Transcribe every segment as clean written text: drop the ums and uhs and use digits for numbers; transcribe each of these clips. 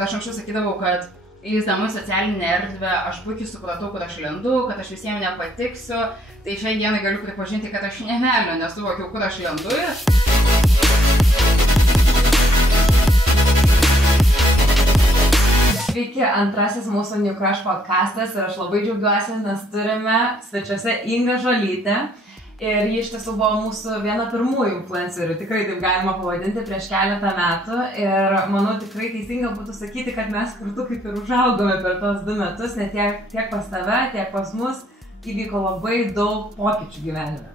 Aš anksčiau sakydavau, kad įsdama socialinę erdvę aš puikiai supratau, kur aš lendu, kad aš visiems nepatiksiu. Tai šiai dienai galiu pripažinti, kad aš nė velnio nesuvokiau, kur aš lendu. Sveiki, antrasis mūsų New Crush podcastas ir aš labai džiaugiuosi, nes turime svečiuose Ingą Žolytę. Ir ji iš tiesų buvo mūsų viena pirmųjų influencerių, tikrai taip galima pavadinti, prieš keletą metų. Ir manau tikrai teisinga būtų sakyti, kad mes kartu kaip ir užaugome per tos 2 metus, net tiek pas tave, tiek pas mus įvyko labai daug pokyčių gyvenime.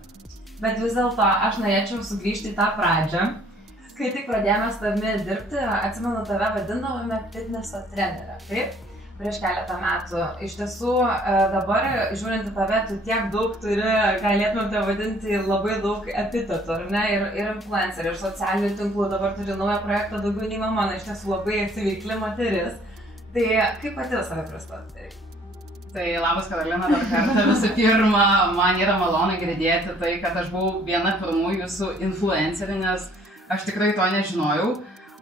Bet vis dėlto aš norėčiau sugrįžti į tą pradžią. Kai tik pradėjome su tavimi dirbti, atsimenu, tave vadindavome fitneso trenerę, taip? Prieš keletą metų. Iš tiesų, dabar, žiūrint į tave, tu tiek daug turi, galėtumėm te vadinti labai daug epitetų, ar ne? Ir influencerį, ir socialinių tinklų, dabar turi naują projektą daugiau nei mama, iš tiesų labai atsiveikli moteris. Tai kaip pati save pristatyti? Tai labas Karolina, dar kartą visų pirma, man yra malonu girdėti tai, kad aš buvau viena pirmųjų jūsų influencerių, nes aš tikrai to nežinojau.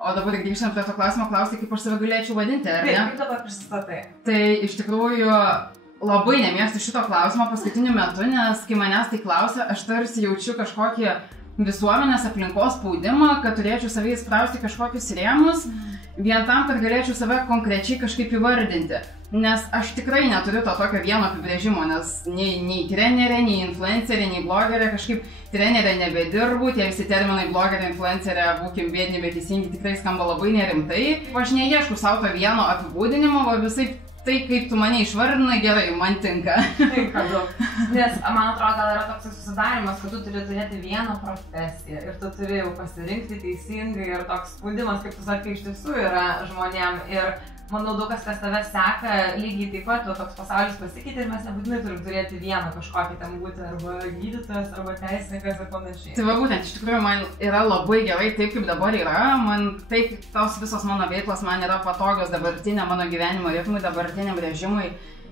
O dabar grįžtant prie to klausimo, klausti, kaip aš save galėčiau vadinti, ar ne? Kaip dabar prisistatai? Tai iš tikrųjų labai nemėgstu šito klausimo paskutiniu metu, nes kai manęs tai klausia, aš tarsi jaučiu kažkokį visuomenės aplinkos spaudimą, kad turėčiau save įsprausti kažkokius rėmus, vien tam, kad galėčiau save konkrečiai kažkaip įvardinti. Nes aš tikrai neturiu to tokio vieno apibrėžimo, nes nei trenerė, nei influencerė, nei blogerė, kažkaip trenerė nebedirbu, tie visi terminai blogerė, influencerė, būkim biedni, bet teisingi tikrai skamba labai nerimtai. Aš neieškau savo to vieno apibūdinimo, o visai tai, kaip tu mane išvardinai, gerai, man tinka. Tinka daug. Nes man atrodo, gal yra toks susidarimas, kad tu turi turėti vieną profesiją ir tu turi jau pasirinkti teisingai ir toks spaudimas, kaip tu sakai, iš tiesų yra žmonėm. Ir manau, daug kas tave seka, lygiai taip pat, toks pasaulis pasikeitė ir mes nebūtinai turim turėti vieną kažkokį ten būti arba gydytojas, arba teisininkas ir panašiai. Tai va būtent, iš tikrųjų man yra labai gerai taip, kaip dabar yra, man taip, tos visos mano veiklos man yra patogios dabartiniam mano gyvenimo ritmui, dabartiniam režimui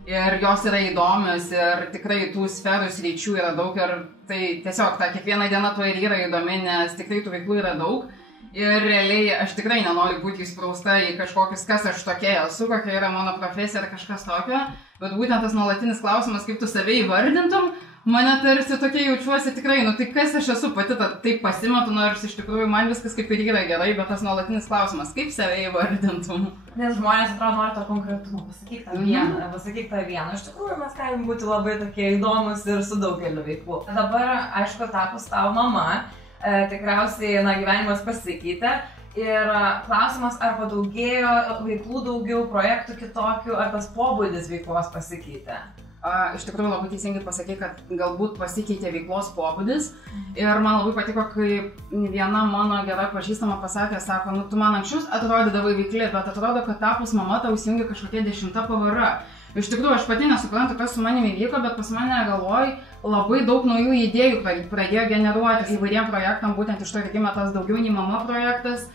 ir jos yra įdomios ir tikrai tų sferų sričių yra daug ir tai tiesiog ta kiekviena diena tuo ir yra įdomi, nes tikrai tų veiklų yra daug. Ir realiai aš tikrai nenoriu būti įsprausta į kažkokius, kas aš tokia esu, kokia yra mano profesija ar kažkas tokio, bet būtent tas nuolatinis klausimas, kaip tu save įvardintum, mane tarsi tokia jaučiuosi tikrai, nu tai kas aš esu pati, taip pasimetu, nors iš tikrųjų man viskas kaip ir yra gerai, bet tas nuolatinis klausimas, kaip save įvardintum. Nes žmonės atrodo nori to konkretumo, pasakyk tą vieną, iš tikrųjų mes galim būti labai tokie įdomus ir su daugeliu veiklų. Dabar, aišku, tapus tavo mama, tikriausiai, gyvenimas pasikeitė ir klausimas, ar padaugėjo veiklų daugiau, projektų kitokių, ar tas pobūdis veiklos pasikeitė? Iš tikrųjų labai teisingai pasakė, kad galbūt pasikeitė veiklos pobūdis ir man labai patiko, kai viena mano gera pažįstama pasakė, sako, nu tu man anksčiau atrodydavai veikli, bet atrodo, kad tapus mama tau įsijungia kažkokia 10 pavara. Iš tikrųjų, aš pati nesuprantu, kas su manimi vyko, bet pas mane galvoj labai daug naujų idėjų pradėjo generuotis įvairiem projektam, būtent iš to gimė tas daugiau nei mama projektas.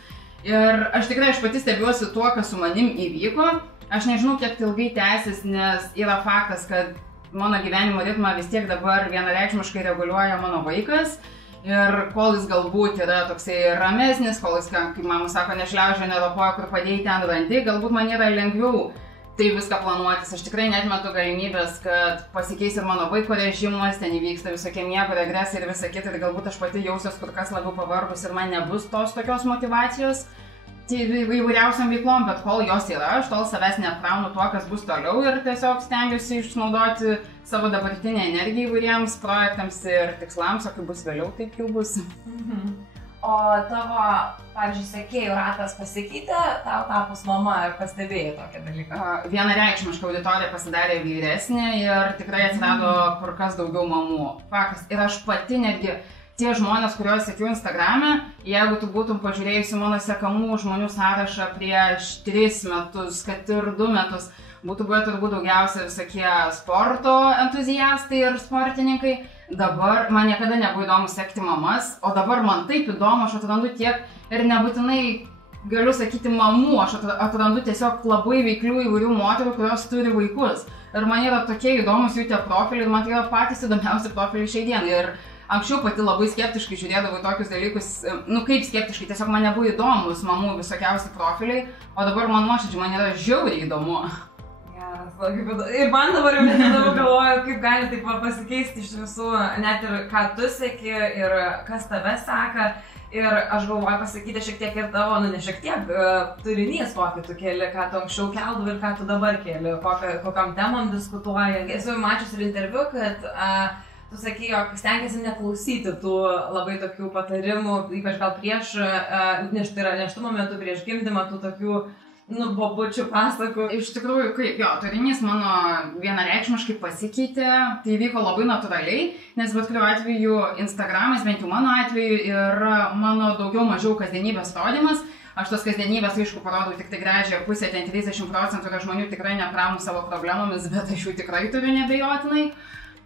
Ir aš pati stebiuosi tuo, kas su manim įvyko. Aš nežinau, kiek ilgai tęsis, nes yra faktas, kad mano gyvenimo ritmą vis tiek dabar vienareikšmiškai reguliuoja mano vaikas. Ir kol jis galbūt yra toksai ramesnis, kol jis, kaip mama sako, nešliaužia, neropoja, kur padėjai ten randi, galbūt man yra lengviau tai viską planuotis. Aš tikrai neatmetu galimybės, kad pasikeis ir mano vaiko režimas, ten įvyksta visokie miego regresai ir visa kita, ir galbūt aš pati jausiuos kur kas labiau pavargus ir man nebus tos tokios motyvacijos įvairiausiam veiklom, bet kol jos yra, aš tol savęs neapkraunu tuo, kas bus toliau ir tiesiog stengiuosi išnaudoti savo dabartinę energiją įvairiems projektams ir tikslams, o kaip bus vėliau, taip jau bus. O tavo, pavyzdžiui, sekėjų ratas pasikeitė, tau tapus mama ir pastebėjai tokią dalyką? Vienareikšmiškai auditorija pasidarė vyresnė ir tikrai atsirado kur kas daugiau mamų. Faktas. Ir aš pati netgi tie žmonės, kuriuos sekiau Instagrame, jeigu tu būtum pažiūrėjusi mano sekamų žmonių sąrašą prieš 3 metus, kad ir 2 metus, būtų buvę turbūt daugiausia visokie sporto entuziastai ir sportininkai. Dabar man niekada nebuvo įdomu sekti mamas, o dabar man taip įdomu, aš atrandu tiek ir nebūtinai galiu sakyti mamų, aš atrandu tiesiog labai veiklių įvairių moterų, kurios turi vaikus. Ir man yra tokie įdomus jų tie profiliai ir man tai yra patys įdomiausi profiliai šiai dienai. Ir anksčiau pati labai skeptiškai žiūrėdavau tokius dalykus, nu kaip skeptiškai, tiesiog man nebuvo įdomus mamų visokiausi profiliai, o dabar man nuoširdžiai, man yra žiauriai įdomu. Ir man dabar jau nedaug galvoju, kaip gali taip pasikeisti iš visų, net ir ką tu seki ir kas tave seka. Ir aš galvoju pasakyti šiek tiek ir tavo, nu ne šiek tiek, turinys kokį tu keli, ką tu anksčiau keldavai ir ką tu dabar keli, kokiam temam diskutuoji. Esu mačius ir interviu, kad tu sakai, jog stengiasi neklausyti tų labai tokių patarimų, ypač gal prieš nėštumo metu, prieš gimdymą, tų tokių bobučių pasakų. Iš tikrųjų, kaip jo, turinys mano vienareikšmiškai pasikeitė, tai vyko labai natūraliai, nes bet kuriuo atveju Instagramas, bent jau mano atveju, yra mano daugiau mažiau kasdienybės rodymas. Aš tos kasdienybės, aišku, parodau tik tai gražią pusę, ten 30% yra žmonių tikrai nekraunu savo problemomis, bet aš jų tikrai turiu nebejotinai.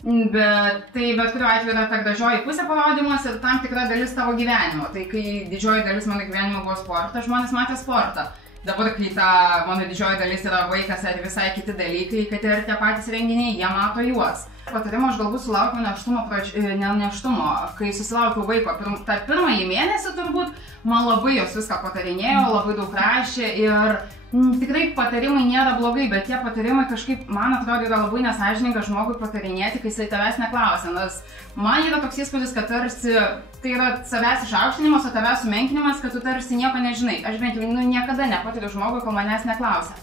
Bet tai bet kuriuo atveju yra ta gražioji pusė parodymas ir tam tikra dalis tavo gyvenimo. Tai kai didžioji dalis mano gyvenimo buvo sportas, žmonės matė sportą. Dabar, kai ta mano didžioji dalis yra vaikas ar visai kiti dalykai, kad ir tie patys renginiai, jie mato juos. Patarimo aš galbūt sulaukiau nėštumo, kai susilaukiau vaiko. tą pirmąjį mėnesį turbūt man labai jos viską patarinėjo, labai daug rašė ir tikrai patarimai nėra blogai, bet tie patarimai kažkaip, man atrodo, yra labai nesąžininga žmogui patarinėti, kai jisai tavęs neklausia. Nes man yra toks įspūdis, kad tarsi tai yra savęs išaukštinimas, o tavęs sumenkinimas, kad tu tarsi nieko nežinai. Aš bent jau niekada nepatariu žmogui, kol manęs neklausia.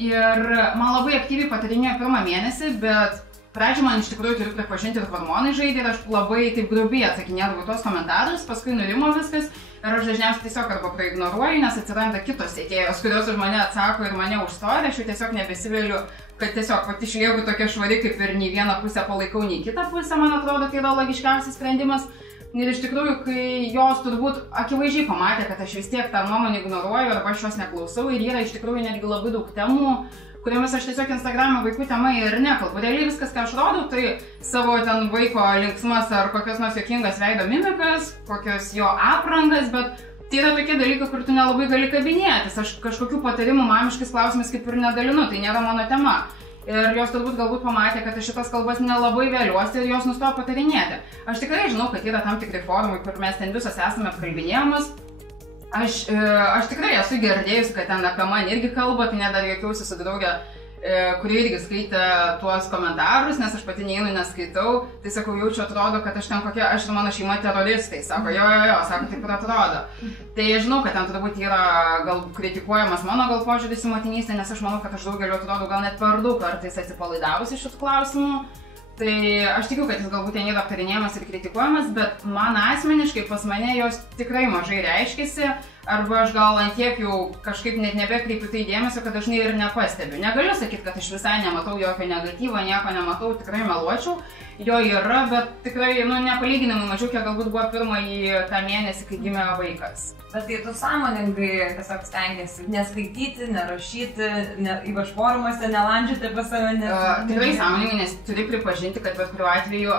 Ir man labai aktyviai patarinėjo pirmą mėnesį, bet pradžioje man iš tikrųjų turiu pripažinti ir hormonai žaidė ir aš labai taip grubiai atsakinėdavau tuos komentarus, paskui nurimo viskas. Ir aš dažniausiai tiesiog arba praignoruoju, nes atsiranda kitos sekėjos, kurios už mane atsako ir mane užstoja, aš jau tiesiog nebesivėliu, kad tiesiog pati išlieku tokia švari, kaip ir nei vieną pusę palaikau, nei kitą pusę, man atrodo, tai yra logiškiausias sprendimas. Ir iš tikrųjų, kai jos turbūt akivaizdžiai pamatė, kad aš vis tiek tą nuomonę ignoruoju arba aš jos neklausau ir yra iš tikrųjų netgi labai daug temų, kuriomis aš tiesiog Instagram'e vaikų temai ir nekalbu. Realiai viskas, ką aš rodau, tai savo ten vaiko linksmas ar kokios nors juokingas veido mimikas, kokios jo aprangas, bet tai yra tokie dalykai, kur tu nelabai gali kabinėtis. Aš kažkokių patarimų mamiškais klausimais kaip ir nedalinu, tai nėra mano tema. Ir jos turbūt galbūt pamatė, kad aš šitas kalbas nelabai vėliuosi ir jos nustojo patarinėti. Aš tikrai žinau, kad yra tam tikri forumai, kur mes ten visos esame apkalbinėjamas. Aš tikrai esu girdėjusi, kad ten apie mane irgi kalba, tai net dar juokiausi su draugė, kuri irgi skaitė tuos komentarus, nes aš pati neinu neskaitau, tai sakau, jaučiu atrodo, kad aš ten kokia, aš ir mano šeima teroristai, sako, jo, sako, taip ir atrodo. Tai aš žinau, kad ten turbūt yra gal kritikuojamas mano gal požiūris į motinystę, nes aš manau, kad aš daugeliu atrodo gal net per daug kartais atsipalaidavusi iš šitų klausimų. Tai aš tikiu, kad jis galbūt ten yra aptarinėjamas ir kritikuojamas, bet man asmeniškai pas mane jos tikrai mažai reiškiasi, arba aš gal ant tiek jau kažkaip net nebekreipiu tai dėmesio, kad dažnai ir nepastebiu. Negaliu sakyti, kad aš visai nematau jokio negatyvo, nieko nematau, tikrai meluočiau, jo yra, bet tikrai, nepalyginamai mažiau, kiek galbūt buvo pirmąjį tą mėnesį, kai gimė vaikas. Bet tai tu sąmoningai tiesiog stengiasi neskaityti, nerašyti, ypač forumuose, nelandžioti pas save. Tikrai sąmoningai, nes turi pripažinti, kad bet kuriuo atveju,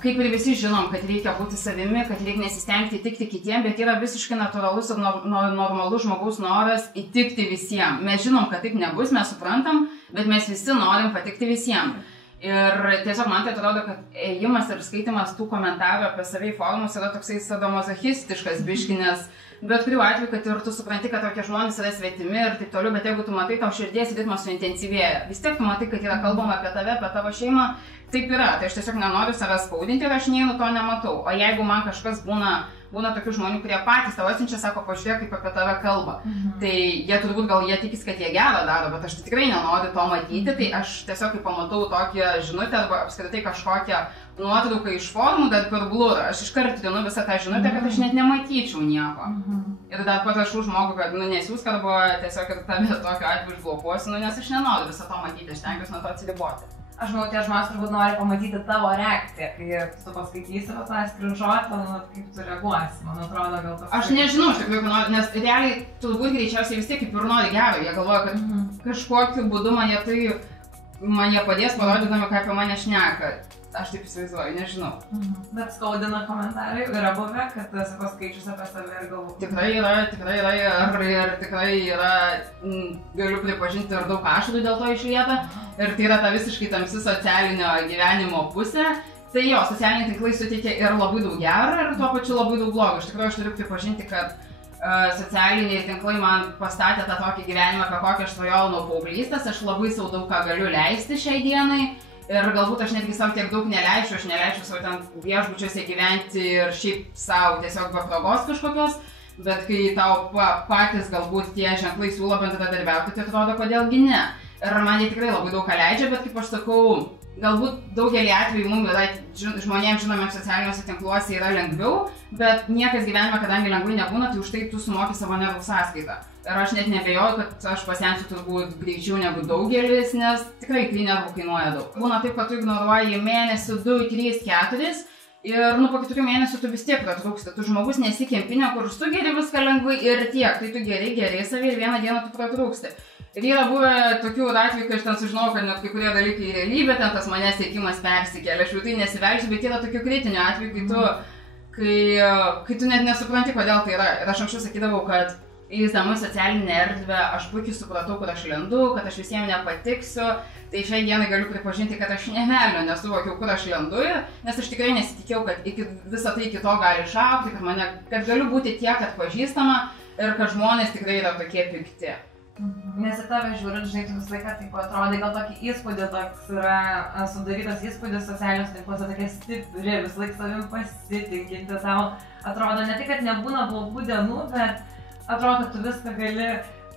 kaip ir visi žinom, kad reikia būti savimi, kad reikia nesistengti įtikti kitiem, bet yra visiškai natūralus ir normalus žmogaus noras įtikti visiems. Mes žinom, kad taip nebus, mes suprantam, bet mes visi norim patikti visiems. Ir tiesiog man tai atrodo, kad ėjimas ir skaitimas tų komentarų apie save į forumus yra toksai sadomazochistiškas biškinės, bet kuriuo atveju, kad ir tu supranti, kad tokie žmonės yra svetimi ir taip toliau, bet jeigu tu matai, tau širdies ritmas suintensyvėja. Vis tiek tu matai, kad yra kalbama apie tave, apie tavo šeimą, taip yra. Tai aš tiesiog nenoriu savęs spaudinti ir aš neinu to nematau. O jeigu man kažkas būna tokių žmonių, kurie patys tavo atsiunčia, sako, pažiūrėk, kaip apie tave kalba. Tai jie turbūt gal jie tikis, kad jie gerą daro, bet aš tikrai nenoriu to matyti, tai aš tiesiog kai pamatau tokią žinutę arba apskritai kažkokią nuotrauką iš formų, dar per blurą, aš iškart trinu visą tą žinutę, kad aš net nematyčiau nieko. Ir dar parašau žmogui, kad nesiųsk arba tiesiog ir tave tokiu atveju užblokuosiu, nes aš nenoriu visą to matyti, aš stengiuosi nuo to atsiriboti. Aš manau, tie žmonės turbūt nori pamatyti tavo reakciją, kai tu paskaitysi tą screenshotą, kaip tu reaguosi, man atrodo, gal tas... Aš nežinau, iš tikrųjų, nes realiai turbūt greičiausiai vis tiek kaip ir nori gero, jie galvoja, kad kažkokiu būdu man jie padės parodydami, ką apie mane šneka. Aš taip įsivaizduoju, nežinau. Bet skaudina komentarai, yra buvę, kad esi paskaičius apie save ir galvoju. Tikrai yra ir tikrai yra, galiu pripažinti, ir daug ašarų dėl to išlieta. Ir tai yra ta visiškai tamsi socialinio gyvenimo pusė. Tai jo, socialiniai tinklai suteikia ir labai daug gero, ir tuo pačiu labai daug blogo. Iš tikrųjų, aš turiu pripažinti, kad socialiniai tinklai man pastatė tą tokį gyvenimą, apie kokį aš svajojau nuo paauglystės. Aš labai sau daug ką galiu leisti šiai dienai. Ir galbūt aš netgi savo tiek daug neleidžiu, aš neleidžiu savo ten viešbučiuose gyventi ir šiaip savo tiesiog be progos kažkokios. Bet kai tau patys galbūt tie ženklai siūlo bendradarbiauti, tai atrodo, kodėlgi ne. Ir man jie tikrai labai daug ką leidžia, bet kaip aš sakau, galbūt daugelį atvejų mums žmonėms žinomiems socialiniuose tinkluose yra lengviau, bet niekas gyvenime, kadangi lengvai nebūna, tai už tai tu sumoki savo nervų sąskaitą. Ir aš net nebejoju, kad aš pasensiu turbūt greičiau negu daugelis, nes tikrai tai nervų kainuoja daug. Būna taip, kad tu ignoruoji mėnesį, 2, 3, 4 ir po 4 mėnesių tu vis tiek pratrūksti. Tu žmogus nesikempinė, kur sugeri viską lengvai ir tiek. Tai tu geri savį ir vieną dieną tu pratrūksti. Ir yra buvę tokių atvejų, kai aš ten sužinau, kad net kai kurie dalykai į realybę, ten tas manęs siekimas persikėlė. Aš jau tai nesivelsiu, bet yra tokių kritinių atvejų, kai tu net nesupranti, kodėl tai yra. Ir aš anksčiau sakydavau, kad įsdama socialinę erdvę, aš puikiai supratau, kur aš lendu, kad aš visiems nepatiksiu. Tai šiai dienai galiu pripažinti, kad aš nemelio nesuvokiau, kur aš lendu, nes aš tikrai nesitikėjau, kad visą tai iki to gali išaugti, kad galiu būti tiek atpažįstama ir kad žmonės tikrai yra tokie pikti. Nes į tave žiūrint, žinai, tu visą laiką taip atrodai, gal tokį įspūdį, toks yra sudarytas įspūdis socialiniuose tinkluose, tokia stipri, visą laiką savim pasitikinti savo. Atrodo, ne tik, kad nebūna blogų dienų, bet atrodo, kad tu viską gali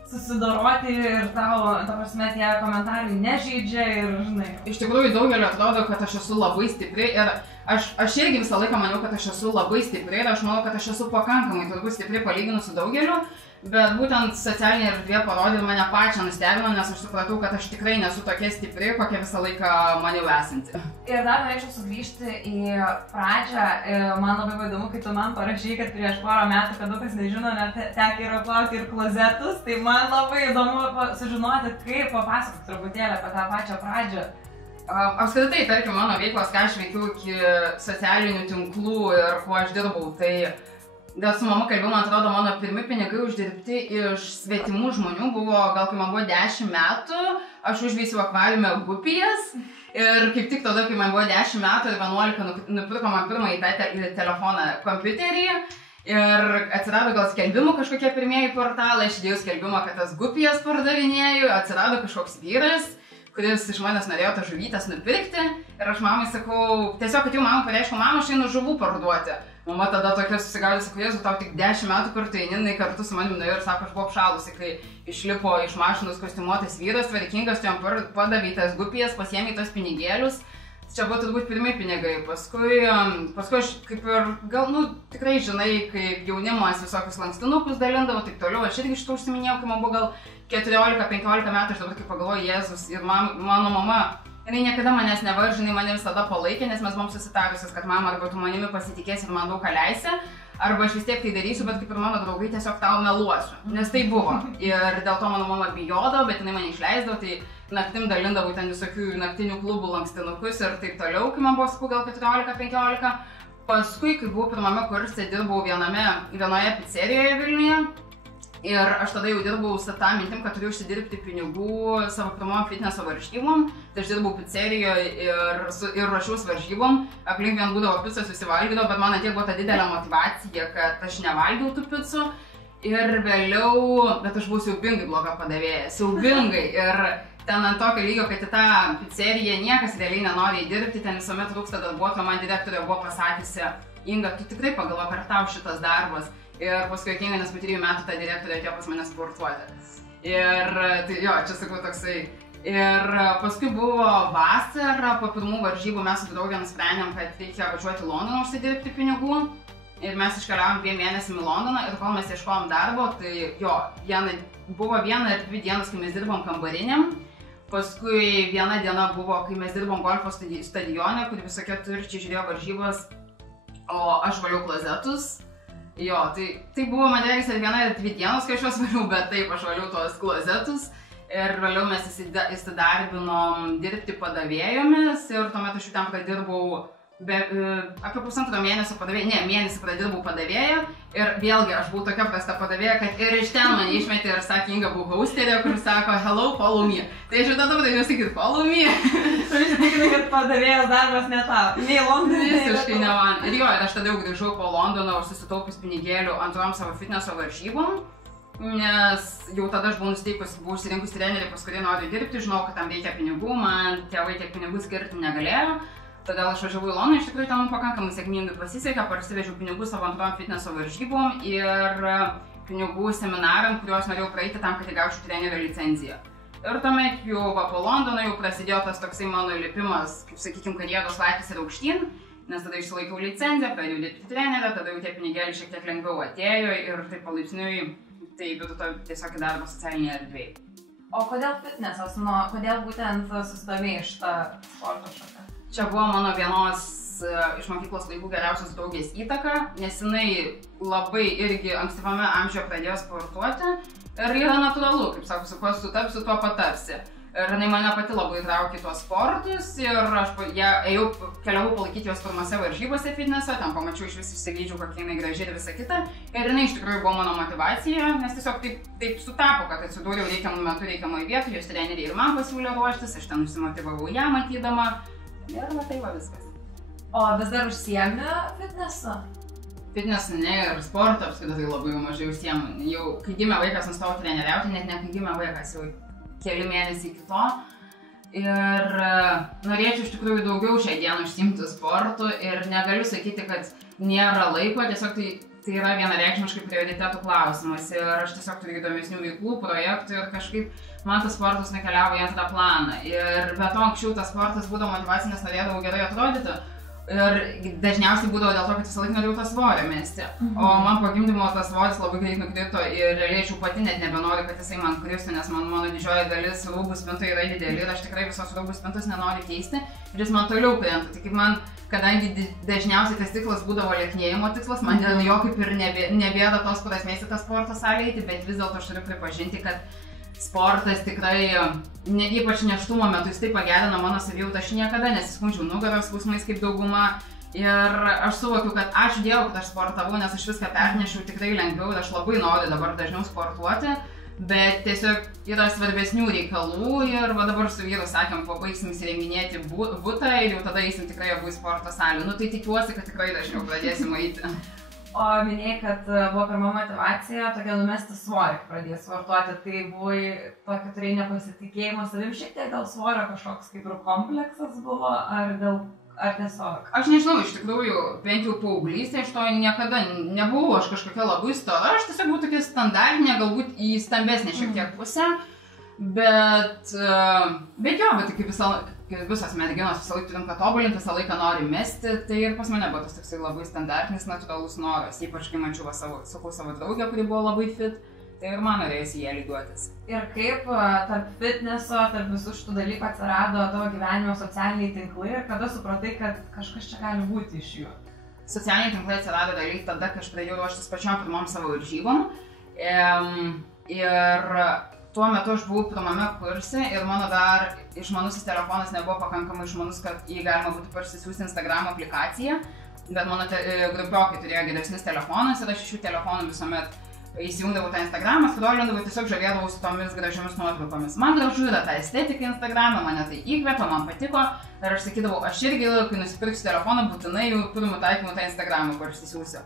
susidoroti ir tavo, ta prasme, tie komentarai nežeidžia ir, žinai. Iš tikrųjų, daugeliu atrodo, kad aš esu labai stipri ir aš irgi visą laiką maniau, kad aš esu labai stipri ir aš manau, kad aš esu pakankamai turbūt stipri palyginus su daugeliu. Bet būtent socialinė erdvė parodė ir mane pačią nustebino, nes aš supratau, kad aš tikrai nesu tokia stipri, kokia visą laiką maniau esanti. Ir dar norėčiau sugrįžti į pradžią. Man labai įdomu, kai tu man parašei, kad prieš porą metų, kad daug kas nežino, net tekę yra plauti ir klozetus. Tai man labai įdomu sužinoti, kaip papasakoti truputėlį apie tą pačią pradžią. Apskritai, tarkim, mano veiklos, ką aš veikiau iki socialinių tinklų ir kuo aš dirbau, tai dėl su mama kalbėjau, man atrodo, mano pirmi pinigai uždirbti iš svetimų žmonių buvo, gal kai man buvo 10 metų, aš užveisiau akvariume gupijas ir kaip tik tada, kai man buvo 10 metų ir 11 nupirko man pirmąjį tą telefoną kompiuterį ir atsirado gal skelbimų kažkokie pirmieji portalai, aš įdėjau skelbimą, kad tas gupijas pardavinėju, atsirado kažkoks vyras, kuris iš manęs norėjo tą žuvytės nupirkti ir aš mamai sakau, tiesiog, kad jau mamai pareiškiau, mama, aš einu žuvų parduoti. Mama tada tokia susigaudė, sako, Jėzu, tau tik 10 metų kartu eini, kartu su manim nuėjo ir sako, aš buvau apšalusi, kai išlipo iš mašinos kostiumuotas vyras, tvarkingas, tu jam padavė tas gupijas, pasiėmė tos pinigėlius. Čia buvo turbūt pirmie pinigai, paskui aš kaip ir, gal, tikrai žinai, kaip jaunimas visokius lankstinukus dalindavo, taip toliau, aš irgi šitą užsiminėjau, kai man buvo gal 14-15 metų, aš dabar kaip pagalvoju, Jėzus ir mano mama. Jinai niekada manęs nevaržė, jinai mane visada palaikė, nes mes buvom susitarusios, kad mama, arba tu manimi pasitikėsi ir man daug ką leisi, arba aš vis tiek tai darysiu, bet kaip ir mano draugai tiesiog tau meluosiu, nes tai buvo. Ir dėl to mano mama bijodavo, bet jinai mane išleisdavo, tai naktim dalindavau ten visokių naktinių klubų lankstinukus ir taip toliau, kai man buvo sakau gal 14-15. Paskui, kai buvau pirmame kurse, dirbau vienoje pizzerijoje Vilniuje. Ir aš tada jau dirbau su tą mintim, kad turiu užsidirbti pinigų savo pirmom fitneso varžybom. Tai aš dirbau pizzerijoje ir ruošiaus varžybom. Aplink vien būdavo pizzas susivalgydavo, bet man tiek buvo ta didelė motivacija, kad aš nevalgiau tų pizzų. Ir vėliau, bet aš buvau siaubingai bloga padavėja, siaubingai. Ir ten ant tokio lygio, kad į tą pizzeriją niekas realiai nenori įdirbti, ten visuomet trūksta darbuotojų. Man direktorė buvo pasakiusi, Inga, tu tikrai pagalvok, ar tau šitas darbas. Ir paskui juokinga, nes po 3 metų ta direktorė atėjo pas mane sportuoti. Ir tai jo, čia sakau toksai. Ir paskui buvo vasara, po pirmų varžybų mes su draugė nusprendėm, kad reikia važiuoti į Londoną užsidirbti pinigų. Ir mes iškeliavom 2 mėnesiam į Londoną ir kol mes ieškojom darbo, tai jo, buvo 1 ar 2 dienas, kai mes dirbom kambariniam. Paskui 1 diena buvo, kai mes dirbom golfo stadione, kur visokie turčiai žiūrėjo varžybas, o aš valiau klozetus. Jo, tai buvo man regis 1 ar 2 dienos, kai aš juos valiau, bet taip aš valiau tos klozetus. Ir vėliau mes įsidarbinom dirbti padavėjomis ir tuomet aš jau ten pradirbau Apie pusantro mėnesio padavėja, mėnesį pradirbau padavėją ir vėlgi aš buvau tokia prasta padavėja, kad ir iš ten mane išmetė ir sakė, Inga buvo hausterė, kur sako, hello, follow me. Tai aš jau tada pradėjau sakyti, follow me. Tu įsitikinai, kad padavėjos darbas ne tau, nei Londone. Visiškai ne man. Ir aš tada jau grįžau po Londono, susitaupęs pinigėlių antrom savo fitneso varžybom. Nes jau tada aš buvau išsirinkus trenerį, pas kurį noriu dirbti, žinau, kad tam reikia pinigų, man tėvai tiek pinigų skirti negalėjo. Todėl aš važiavau į Londoną, iš tikrųjų ten pakankamai sėkmingai pasisekė, parsivežiau pinigų savo antrom fitneso varžybom ir pinigų seminaram, kuriuos norėjau praeiti tam, kad įgaučiau trenerio licenciją. Ir tuomet jau po Londono jau prasidėjo tas toksai mano lipimas, kaip sakykime, karjeros laiptais ir aukštyn, nes tada išsilaikiau licenciją, pradėjau dirbti trenerę, tada jau tie pinigėliai šiek tiek lengviau atėjo ir taip palaipsniui tai virto tiesiog į darbą socialinėje erdvėje. O kodėl fitnesas, kodėl būtent susidomėjai šitą sporto šaką? Čia buvo mano vienos iš mokyklos laikų geriausios draugės įtaka, nes jinai labai irgi ankstyvame amžiuje pradėjo sportuoti ir yra natūralu, kaip sako, su kuo sutapsi, tuo patapsi. Ir jinai mane pati labai įtraukė į tuos sportus ir aš keliavau palaikyti jos pirmose varžybose fitneso, ten pamačiau iš vis išsigrydžiau, kokia jinai graži ir visa kita. Ir jinai iš tikrųjų buvo mano motivacija, nes tiesiog taip sutapo, kad atsidūriau reikiamų metų reikiamai vietoj, jos treneriai ir man pasiūlė ruoštis, aš ten užsimotyvavau ją matydama. Ir va tai va viskas. O vis dar užsiemi fitnesu? Fitnesu ne, ir sporto apskritai labai mažai užsiemu. Jau kai gimė vaikas nustojau treneriauti, net ne kai gimė vaikas, jau keli mėnesiai iki to. Ir norėčiau iš tikrųjų daugiau šią dieną užsiimti sportu ir negaliu sakyti, kad nėra laiko, tiesiog tai yra vienareikšmiškai prioritetų klausimas. Ir aš tiesiog turiu įdomesnių veiklų, projektų ir kažkaip man tas sportas nekeliavo į antrą planą. Ir be to anksčiau tas sportas būdavo motyvacija, nes norėdavau gerai atrodyti. Ir dažniausiai būdavo dėl to, kad visą laiką norėjau tą svorį mesti. O man po gimdymo tas svoris labai greit nukrito ir realiai aš jau pati net nebenoriu, kad jisai man kristų, nes mano didžioji dalis rūbų spintų yra dideli ir aš tikrai visos rūbų spintus nenoriu keisti. Ir jis man toliau krenta. Tai kaip man, kadangi dažniausiai tas tikslas būdavo lieknėjimo tikslas, man dėl jo kaip ir nebėra tos prasmės į tą sporto salę eiti, bet vis dėlto aš turiu pripažinti, kad sportas tikrai, ypač nėštumo metu, jis taip pagerina mano savijautą, aš niekada nesiskundžiau nugaros skausmais kaip dauguma. Ir aš suvokiu, kad ačiū Dievui, kad aš sportavau, nes aš viską pernešiau tikrai lengviau ir aš labai noriu dabar dažniau sportuoti. Bet tiesiog yra svarbesnių reikalų ir va dabar su vyru sakėm, pabaigsim įsirenginėti butą ir jau tada eisim tikrai abu į sporto salę. Nu tai tikiuosi, kad tikrai dažniau pradėsim eiti. O minėjai, kad buvo pirma motivacija tokia numesti svorį, pradėjai sportuoti, tai buvai tokį turėjai nepasitikėjimą savim, šiek tiek dėl svorio kažkoks kaip ir kompleksas buvo, ar tiesiog? Aš nežinau, iš tikrųjų, bent jau paauglystėje aš to niekada nebuvau, aš kažkokia labai stora, aš tiesiog buvau tokia standartinė, galbūt į stambesnę šiek tiek pusę, bet kaip visos merginos visą laiką turim ką tobulinti, visą laiką nori mesti, tai ir pas mane buvo tas toksai labai standartinis, natūralus noras, ypač kai mačiau savo draugę, kuri buvo labai fit, tai ir man norėjusi ją lygiuotis. Ir kaip tarp fitneso, tarp visų šitų dalykų atsirado tavo gyvenimo socialiniai tinklai ir kada supratai, kad kažkas čia gali būti iš jų? Socialiniai tinklai atsirado realiai tada, kai aš pradėjau ruoštis pačiom pirmom savo varžybom. Ir tuo metu aš buvau pirmame kurse ir mano dar išmanusis telefonas nebuvo pakankamai išmanus, kad jį galima būtų parsisiųsti Instagram aplikaciją, bet mano grupiokai turėjo geresnis telefonas ir aš iš jų telefonų visuomet įsijungdavau tą Instagramą, skrolindavau, tiesiog žavėdavau su tomis gražiomis nuotraukomis. Man gražu yra ta estetika Instagram'e, mane tai įkvėpė, man patiko ir aš sakydavau, aš irgi, kai nusipirksiu telefoną, būtinai jau pirmų taikymų tą Instagram'ą parsisiųsiu.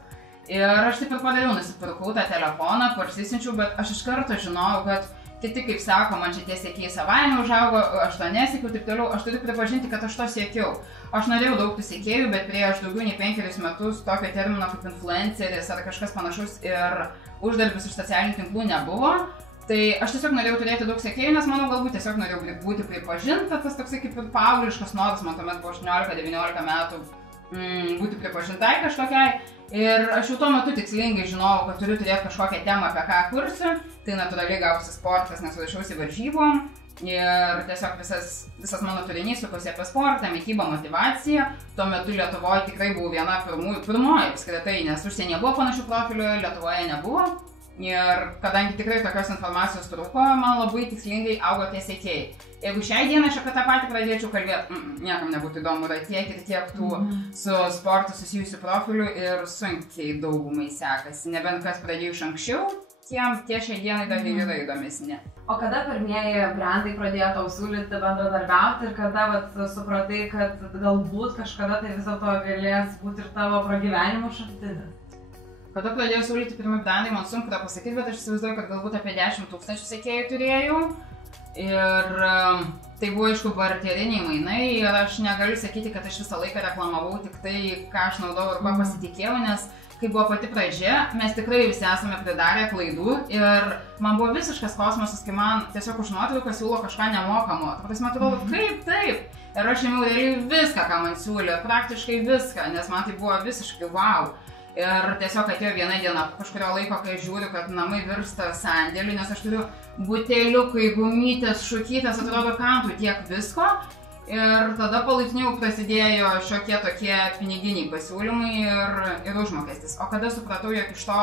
Ir aš taip ir padariau, nusipirkau tą telefoną, parsisiunčiau, bet aš iš karto žinojau, kad kiti, kaip sako, man čia tie siekiai savaime užaugo, aš to nesiekiau, taip toliau, aš turiu pripažinti, kad aš to siekiau. Aš norėjau daug tų siekėjų, bet prieš daugiau nei 5 metus tokio termino kaip influenceris ar kažkas panašus ir uždarbis iš socialinių tinklų nebuvo. Tai aš tiesiog norėjau turėti daug siekėjų, nes manau, galbūt tiesiog norėjau būti pripažinta, tas toksai kaip ir paaugliškas noras, man tuomet buvo 18-19 metų būti pripažintai kažkokiai. Ir aš jau tuo metu tikslingai žinojau, kad turiu turėti kažkokią temą, apie ką kursiu. Tai natūraliai gausi sportas, nes ruošiausi varžybom. Ir tiesiog visas mano turinys sukosi apie sportą, mitybą, motivaciją. Tuo metu Lietuvoje tikrai buvau viena pirmoji apskritai, nes užsienyje buvo panašių profilių, Lietuvoje nebuvo. Ir kadangi tikrai tokios informacijos trūko, man labai tikslingai augo tie sekėjai. Jeigu šiai dienai aš apie tą patį pradėčiau kalbėti, niekam nebūtų įdomu, yra tiek ir tiek tų su sportu susijusių profilių ir sunkiai daugumai sekasi. Nebent kas pradėjo iš anksčiau, tie šiai dienai dar yra įdomesni. O kada pirmieji brandai pradėjo tau siūlyti bendradarbiauti ir kada supratai, kad galbūt kažkada tai vis dėlto galės būti ir tavo pragyvenimo šaltinis? Kada pradėjau siūlyti pirmi brandai, man sunku tą pasakyti, bet aš įsivaizduoju, kad galbūt apie 10 000 sekėjų turėjau. Ir tai buvo, aišku, barteriniai mainai ir aš negaliu sakyti, kad aš visą laiką reklamavau tik tai, ką aš naudojau ir kuo pasitikėjau, nes kai buvo pati pradžia, mes tikrai visi esame pridarę klaidų ir man buvo visiškas kosmosas, kai man tiesiog už nuotrauką siūlo kažką nemokamo. Ta prasme, atrodo, kaip taip? Ir aš ėmiau realiai viską, ką man siūlė, praktiškai viską, nes man tai buvo visiškai wow. Ir tiesiog atėjo viena diena, po kažkurio laiko, kai žiūriu, kad namai virsta sandėliu, nes aš turiu buteliukai, gumytės, šukytės, atrodo, kam tu tiek visko. Ir tada palaipsniui prasidėjo šiokie tokie piniginiai pasiūlymai ir užmokestis. O kada supratau, jog iš to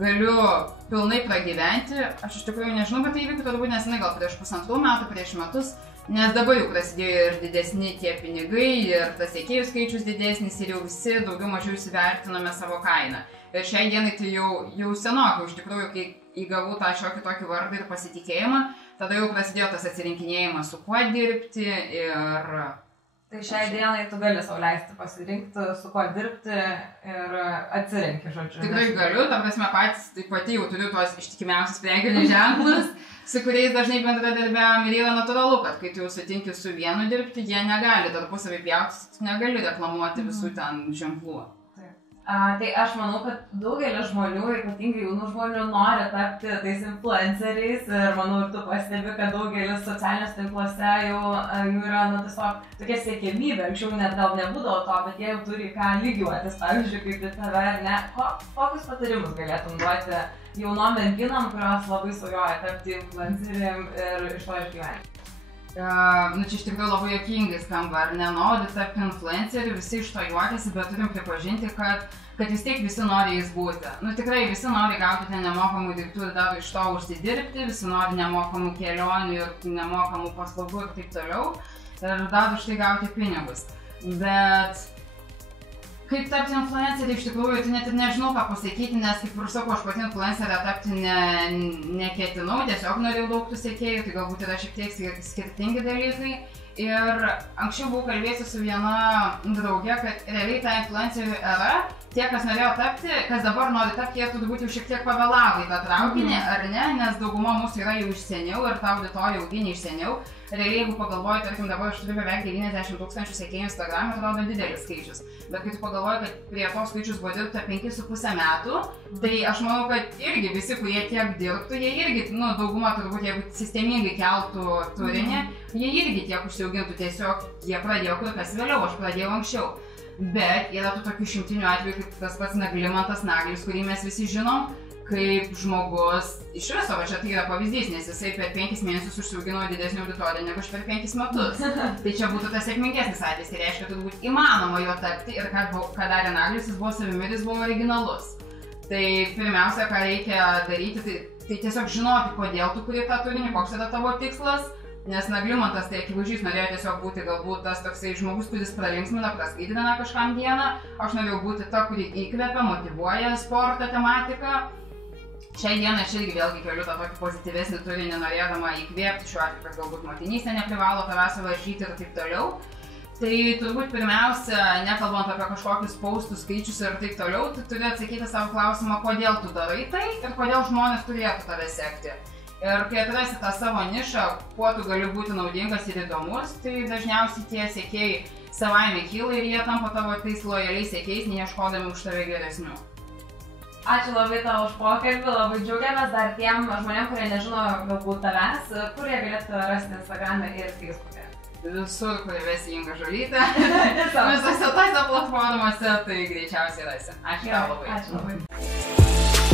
galiu pilnai pragyventi, aš iš tikrųjų nežinau, bet tai įvyko turbūt nesenai, gal prieš 1,5 metų, prieš metus. Nes dabar jau prasidėjo ir didesni tie pinigai, ir tas sekėjų skaičius didesnis, ir jau visi daugiau mažiau įsivertiname savo kainą. Ir šiai dienai tai jau senokai, iš tikrųjų, kai įgavau tą šiokį tokį vardą ir pasitikėjimą, tada jau prasidėjo tas atsirinkinėjimas, su kuo dirbti ir... Tai šiai dienai tu gali sau leisti pasirinkti, su kuo dirbti ir atsirinki, žodžiu. Tikrai galiu, ta prasme pati jau turiu tuos ištikimiausius prekinius ženklus, su kuriais dažnai bendradarbiavom ir yra natūralu, kad kai tu jau sutinki su vienu dirbti, jie negali tarpusavį pjautis, negali reklamuoti visų ten ženklų. Tai aš manau, kad daugelis žmonių, ypatingai jaunų žmonių, nori tapti tais influenceriais ir manau, ir tu pastebi, kad daugelis socialiniuose tinkluose jau yra, tiesiog tokia siekiamybė, anksčiau net gal nebūdavo to, bet jie jau turi ką lygiuotis, pavyzdžiui, kaip į tave, ar ne? Kokius patarimus galėtum duoti jaunom merginom, kurios labai svajoja tapti influenceriam ir iš to išgyventi? Čia iš tikrųjų labai juokingai skamba, ar nenori tapti influenceriu, visi iš to juokiasi, bet turim pripažinti, kad vis tiek visi nori jais būti. Tikrai visi nori gauti ten nemokamų daiktų ir dar iš to užsidirbti, visi nori nemokamų kelionių ir nemokamų paslaugų ir taip toliau, ir dar už tai gauti pinigus. Bet kaip tapti influenceriu, iš tikrųjų, tai net ir nežinau ką pasakyti, nes kaip ir sakau, aš pati influencerę tapti neketinau, tiesiog norėjau daug tų sekėjų, tai galbūt yra šiek tiek skirtingi dalykai. Ir anksčiau buvau kalbėjusi su viena drauge, kad realiai ta influencerių era, tie, kas norėjo tapti, kas dabar nori tapti, jie turbūt jau šiek tiek pavėlavo į tą traukinį, ar ne, nes dauguma mūsų yra jau iš seniau ir ta auditorija auginė iš seniau. Realiai, jeigu pagalvoji, tarkim, dabar aš turiu beveik 90 000 sekėjų Instagram, atrodo didelis skaičius. Bet kai tu pagalvoji, kad prie to skaičius buvo dirbta 5,5 metų, tai aš manau, kad irgi visi, kurie tiek dirbtų, jie irgi, dauguma turbūt, jeigu sistemingai keltų turinį, jie irgi tiek užsiaugintų, tiesiog jie pradėjo kur kas vėliau, aš pradėjau anksčiau. Bet yra tų tokių šimtinių atvejų, kaip tas pats Naglimantas Naglis, kurį mes visi žinom, kaip žmogus, iš viso, va čia tai yra pavyzdys, nes jisai per 5 mėnesius užsiaugino didesnį auditoriją negu aš per 5 metus. Tai čia būtų tas sėkmingesnis atvejis, tai reiškia, kad turbūt įmanoma jo tapti ir ką darė Naglis, jis buvo savimi ir jis buvo originalus. Tai pirmiausia, ką reikia daryti, tai tiesiog žinoti, kodėl tu kuri tą turinį, koks yra tavo tikslas. Nes Naglimantas tai akivaizdžiai norėjo tiesiog būti galbūt tas toksai žmogus, kuris pralinksmina, praskaidrina kažkam dieną. Aš norėjau būti ta, kuri įkvepia, motyvuoja sporto tematiką. Šiai dienai aš irgi vėlgi keliu tą tokį pozityvesnį turinį, norėdama įkvėpti šiuo atveju, kad galbūt motinystė neprivalo tavęs varžyti ir taip toliau. Tai turbūt pirmiausia, nekalbant apie kažkokius postų skaičius ir taip toliau, tu turi atsakyti savo klausimą, kodėl tu darai tai ir kodėl žmonės turėtų tave sekti. Ir kai atrasi tą savo nišą, kuo tu gali būti naudingas ir įdomus, tai dažniausiai tie sekėjai savaime kyla ir jie tampa tavo tais lojaliais sekėjais, neieškodami už tave geresnių. Ačiū labai tau už pokalbį, labai džiaugiamės dar tiem žmonėm, kurie nežino galbūt tavęs, kur jie galėtų rasti Instagram'e ir Facebook'e. Visur, kur vesi Inga Žolytė, visose tose platformose, tai greičiausiai rasi. Ačiū tau labai. Ačiū labai.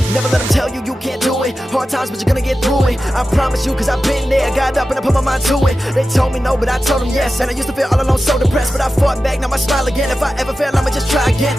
Never let them tell you you can't do it. Hard times, but you're gonna get through it. I promise you, cause I've been there. Got up and I put my mind to it. They told me no, but I told them yes. And I used to feel all alone, so depressed. But I fought back, now I smile again. If I ever fail, I'ma just try again.